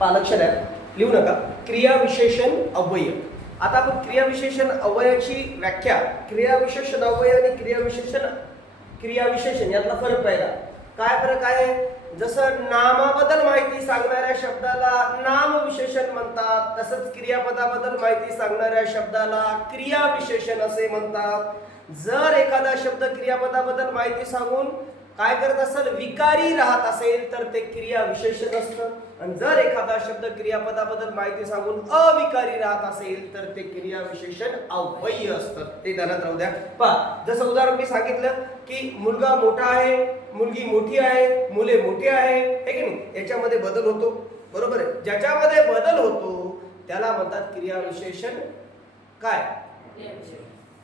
पहा लक्ष द्या लिहू नका. क्रियाविशेषण अव्यय. आता आपण क्रियाविशेषण अव्ययाची व्याख्या क्रियाविशेषण अव्यय आणि क्रियाविशेषण क्रियाविशेषण यातला फरक पाहिला. काय फरक आहे? जसं नामाबद्दल माहिती सांगणाऱ्या शब्दाला नामविशेषण म्हणतात तसंच क्रियापदाबद्दल माहिती सांगणाऱ्या शब्दाला क्रियाविशेषण असे म्हणतात. जर एखादा शब्द क्रियापदाबद्दल माहिती सांगून काय करत असेल? विकारी राहत असेल तर ते क्रिया विशेषण असतं. आणि जर एखादा शब्द क्रियापदाबद्दल माहिती सांगून अविकारी राहत असेल तर ते क्रिया विशेषण अव्यय असतं. ते ध्यानात राहू द्या. पहा जसं उदाहरण मी सांगितलं की मुलगा मोठा आहे मुलगी मोठी आहे मुले मोठी आहे हे की नाही? याच्यामध्ये बदल होतो. बरोबर आहे? ज्याच्यामध्ये बदल होतो त्याला म्हणतात क्रिया विशेषण काय?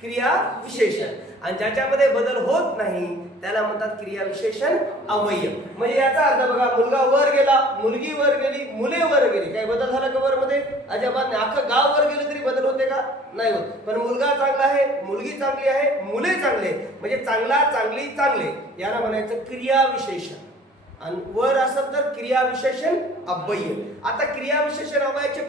क्रिया विशेषण. आणि ज्याच्यामध्ये बदल होत नाही त्याला म्हणतात क्रिया विशेषण अवयव. म्हणजे याचा अर्थ बघा मुलगा वर गेला मुलगी वर गेली मुले वर गेली. काही बदल झाला का वर मध्ये अजिबात नाही. अख्खं गाव वर गेलं तरी बदल होते का? नाही होत. पण मुलगा चांगला आहे मुलगी चांगली आहे मुले चांगले म्हणजे चांगला चांगली चांगले. याला म्हणायचं क्रिया विशेषण. आणि वर असेल तर क्रियाविशेषण अव्यय आता क्रियाविशेषण विशेषण अवयाचे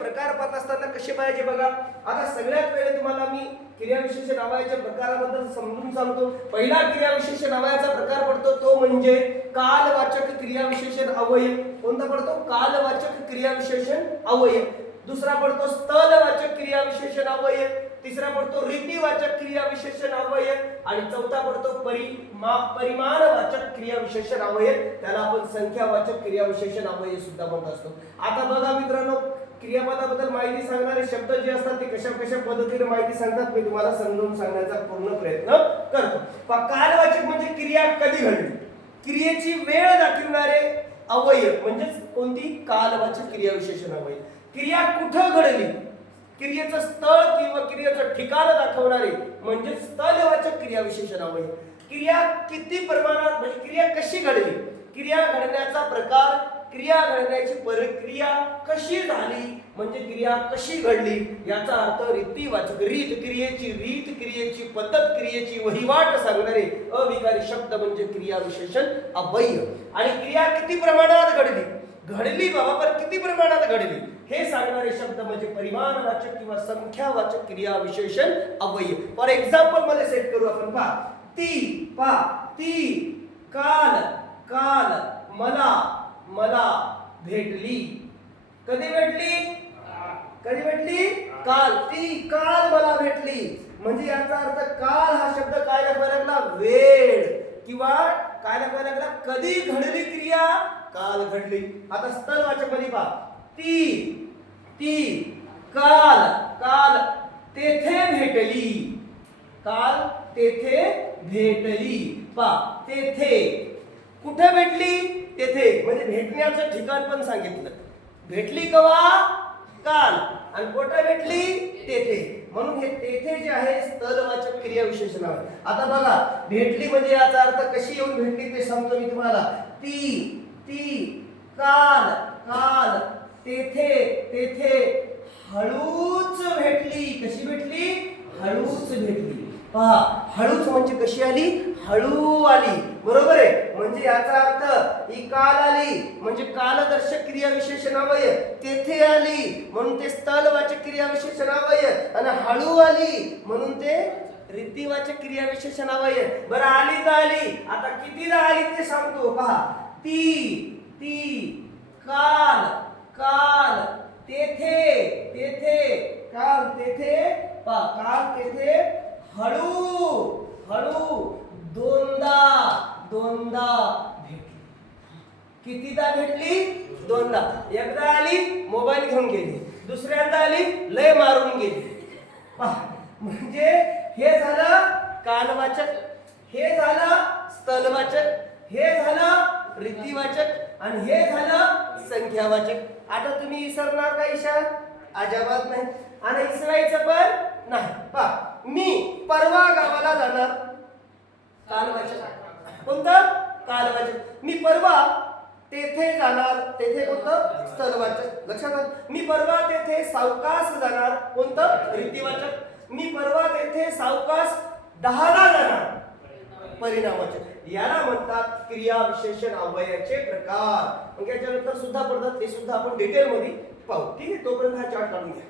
असताना कसे पाहायचे बघा. आता सगळ्यात पहिले तुम्हाला मी क्रियाविशेष अव्ययाच्या प्रकाराबद्दल समजून सांगतो. पहिला क्रियाविशेष अव्ययाचा प्रकार पडतो तो म्हणजे कालवाचक क्रियाविशेषण अवयव. कोणता पडतो? कालवाचक क्रियाविशेषण अवयव. दुसरा पडतो स्थलवाचक क्रियाविशेषण अवयव. तिसरा पडतो रीतीवाचक क्रियाविशेषण अव्यय आणि चौथा पडतो परिमा परिमाणवाचक क्रियाविशेषण अव्यय त्याला आपण संख्यावाचक क्रियाविशेषण अव्यय सुद्धा म्हणत असतो. आता बघा मित्रांनो क्रियापदाबद्दल माहिती सांगणारे शब्द जे असतात ते कशा कशा पद्धतीने माहिती सांगतात मी तुम्हाला समजून सांगण्याचा पूर्ण प्रयत्न करतो. कालवाचक म्हणजे क्रिया कधी घडली? क्रियेची वेळ दाखवणारे अवयव म्हणजेच कोणती? कालवाचक क्रियाविशेषण अवयव. क्रिया कुठं घडली? क्रियेचं स्थळ किंवा क्रियेचं ठिकाण दाखवणारे म्हणजे स्थलवाचक क्रियाविशेषण आहे क्रिया किती प्रमाणात म्हणजे क्रिया कशी घडली? क्रिया घडण्याचा प्रकार क्रिया घडण्याची प्रक्रिया कशी झाली? म्हणजे क्रिया कशी घडली? याचा अर्थ रीतीवाचक रीत क्रियेची रीत क्रियेची पद्धत क्रियेची वहिवाट सांगणारे अविकारी शब्द म्हणजे क्रिया विशेषण आणि क्रिया किती प्रमाणात घडली? घडली बाबा पण किती प्रमाणात घडली? हे सांगणारे शब्द म्हणजे परिमाणवाचक किंवा संख्यावाचक क्रिया विशेषण अवयव. फॉर एक्झाम्पलमध्ये सेट करू आपण पहा. ती पा ती काल काल मला मला भेटली. कधी भेटली? कधी भेटली? काल. ती काल मला भेटली. म्हणजे याचा अर्थ काल हा शब्द काय दाखवायला लागला वेळ. किंवा काय दाखवायला लागला कधी घडली क्रिया? काल घडली. आता स्थलवाचकमध्ये पहा. ती ती काल काल तेथे भेटली. काल तेथे भेटली. पा तेथे. कुठे भेटली? तेथे. म्हणजे भेटण्याचं ठिकाण पण सांगितलं. भेटली कवा? काल. आणि कोठे भेटली? तेथे. म्हणून हे तेथे जे आहे स्थलवाचक क्रिया विशेषण आहे आता बघा भेटली म्हणजे याचा अर्थ कशी येऊन भेटली ते सांगतो मी तुम्हाला. ती ती काल. तेथे हळूच भेटली. कशी भेटली? हळूच भेटली. पहा हळूच म्हणजे कशी आली? हळू आली. बरोबर आहे? म्हणजे याचा अर्थ ही काल आली. म्हणजे कालदर्शक क्रिया विशेषणावय तेथे आली. म्हणून ते स्थलवाचक क्रिया विशेषणावय आणि हळू आली. म्हणून ते रीतीवाचक क्रिया विशेषणावय बरं आली तर आली. आता कितीदा आली ते सांगतो. पहा ती ती काल काल. तेथे तेथे काल तेथे पा काल तेथे हळू हळू दोनदा दोनदा भेटली. कितीदा भेटली? दोनदा. एकदा आली मोबाईल घेऊन गेली. दुसऱ्यांदा आली लय मारून गेली. पहा, म्हणजे हे झालं कालवाचक हे झालं स्थलवाचक हे झालं आणि हे झालं संख्यावाचक. आता तुम्ही विसरणार का ईशान? अजाबात नाही. आणि इसरायचं पण नाही. पहा मी परवा गावाला जाणार. कालवाचक. कोणतं? कालवाचक. मी परवा तेथे जाणार. तेथे कोणतं? स्थलवाचक. लक्षात आलं? मी परवा तेथे सावकाश जाणार. कोणतं? रीतीवाचक. मी परवा तेथे सावकाश दहाला जाणार. परिणामाचे याला म्हणतात क्रिया विशेषण अव्ययाचे प्रकार. मग याच्यानंतर सुद्धा पडतात ते सुद्धा आपण डिटेल मध्ये पाहू. ठीक आहे तोपर्यंत हा चार्ट काढून घ्या.